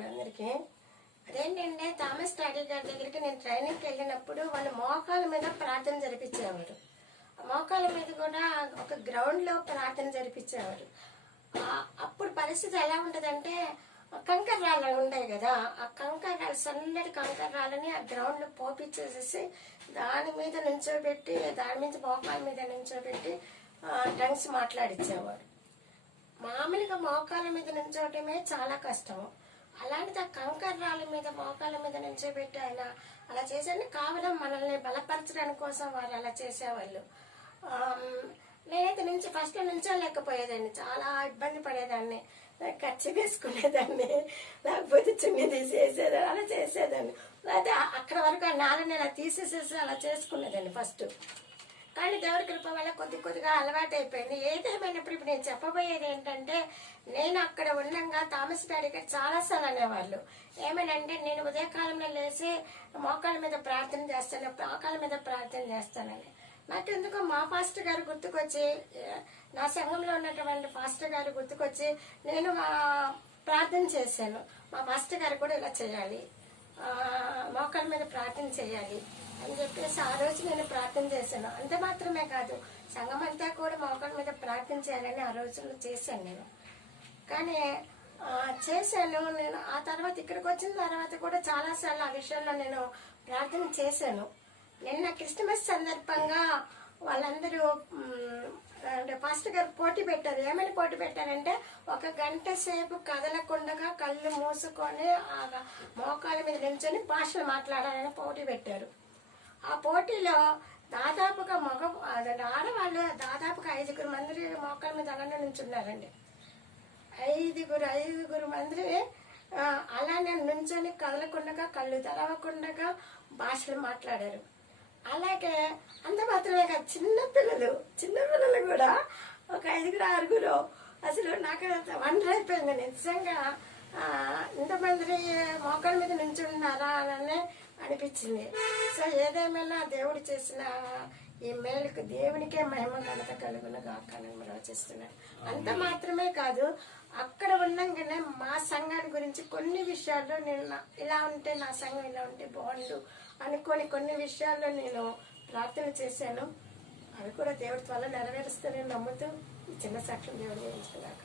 వాళ్ళందరికీ. అదేంటంటే Thomas daddy గారి దగ్గరికి నేను ట్రైనింగ్కి వెళ్ళినప్పుడు వాళ్ళు మోకాల మీద ప్రార్థన జరిపించేవారు. మోకాల మీద కూడా ఒక గ్రౌండ్లో ప్రార్థన జరిపించేవారు. అప్పుడు పరిస్థితి ఎలా ఉంటుందంటే కంకర రాళ్ళు ఉంటాయి కదా, ఆ కంకర రాళ్ళు సన్నటి కంకర రాళ్ళని ఆ గ్రౌండ్లో పోపిచ్చేసేసి దాని మీద నుంచోబెట్టి దాని మీద మోకాల మీద నుంచోబెట్టి టంగ్స్ మాట్లాడించేవారు. మామూలుగా మోకాల మీద నుంచోవటమే చాలా కష్టము, అలాంటిది ఆ కంకర రాళ్ళ మీద మోకాల మీద నుంచోబెట్టి ఆయన అలా చేసేది కేవలం మనల్ని బలపరచడానికి కోసం వారు అలా చేసేవాళ్ళు. నేనైతే ఫస్ట్లో నుంచోలేకపోయేదాన్ని, చాలా ఇబ్బంది పడేదాన్ని. ఖర్చు వేసుకునేదాన్ని, లేకపోతే చున్నీ తీసేసేదాన్ని, అలా చేసేదాన్ని. లేకపోతే అక్కడ వరకు ఆ నాలని అలా తీసేసేసి అలా చేసుకునేదాన్ని ఫస్ట్. కానీ దేవుడి కృప వల్ల కొద్దిగా అలవాటు అయిపోయింది. ఏదేమైనప్పుడు ఇప్పుడు నేను చెప్పబోయేది ఏంటంటే, నేను అక్కడ ఉండగా థామస్ డాడీ గారు చాలాసార్లు అనేవాళ్ళు ఏమనంటే, నేను ఉదయకాలంలో లేచి మోకాళ్ళ మీద ప్రార్థన చేస్తానని. నాకెందుకో మా పాస్టర్ గారు గుర్తుకొచ్చి, నా సంఘంలో ఉన్నటువంటి పాస్టర్ గారు గుర్తుకొచ్చి నేను ప్రార్థన చేశాను. మా పాస్టర్ గారు కూడా ఇలా చేయాలి, మోకాళ్ళ మీద ప్రార్థన చేయాలి అని చెప్పేసి ఆ రోజు నేను ప్రార్థన చేశాను. అంతే మాత్రమే కాదు, సంఘం అంతా కూడా మోకాళ్ళ మీద ప్రార్థన చేయాలని ఆ రోజుల్లో చేశాను నేను. కానీ చేశాను నేను. ఆ తర్వాత ఇక్కడికి వచ్చిన తర్వాత కూడా చాలాసార్లు ఆ విషయంలో నేను ప్రార్థన చేశాను. నిన్న క్రిస్మస్ సందర్భంగా వాళ్ళందరూ అంటే పాస్టర్ గారు పోటీ పెట్టారు. ఏమైనా పోటీ పెట్టారంటే, 1 గంట సేపు కదలకుండా కళ్ళు మూసుకొని మోకాళ్ళ మీద నిల్చొని భాషలు మాట్లాడాలని పోటీ పెట్టారు. ఆ పోటీలో దాదాపుగా ఆడవాళ్ళు దాదాపుగా 5 మంది మోకాళ్ళ మీద అలానే నుంచున్నారండి. 5 మంది అలానే నుంచొని కదలకుండా కళ్ళు తెరవకుండా భాషలు మాట్లాడారు. అలాగే అంత మాత్రమే కాదు, చిన్నపిల్లలు కూడా ఒక 5-6 అసలు నాకు వండర్ అయిపోయింది నిజంగా. ఇంతమంది మోకాళ్ళ మీద నుంచున్నారా అని అనిపించింది. సో ఏదేమైనా దేవుడు చేసిన ఈ మేలుకు దేవునికే మహిమ ఘనత కలుగును గాక అని ఆలోచిస్తున్నాను. అంత మాత్రమే కాదు, అక్కడ ఉండగానే మా సంఘాన్ని గురించి కొన్ని విషయాల్లో నేను ఇలా ఉంటే నా సంఘం ఇలా ఉంటే బాగుండు అనుకొని కొన్ని విషయాల్లో నేను ప్రార్థన చేశాను. అవి కూడా దేవుడి వల్ల నెరవేరుస్తానని నమ్ముతూ ఈ చిన్న సాక్ష్యం దేవుడు చేయించుకున్నాక.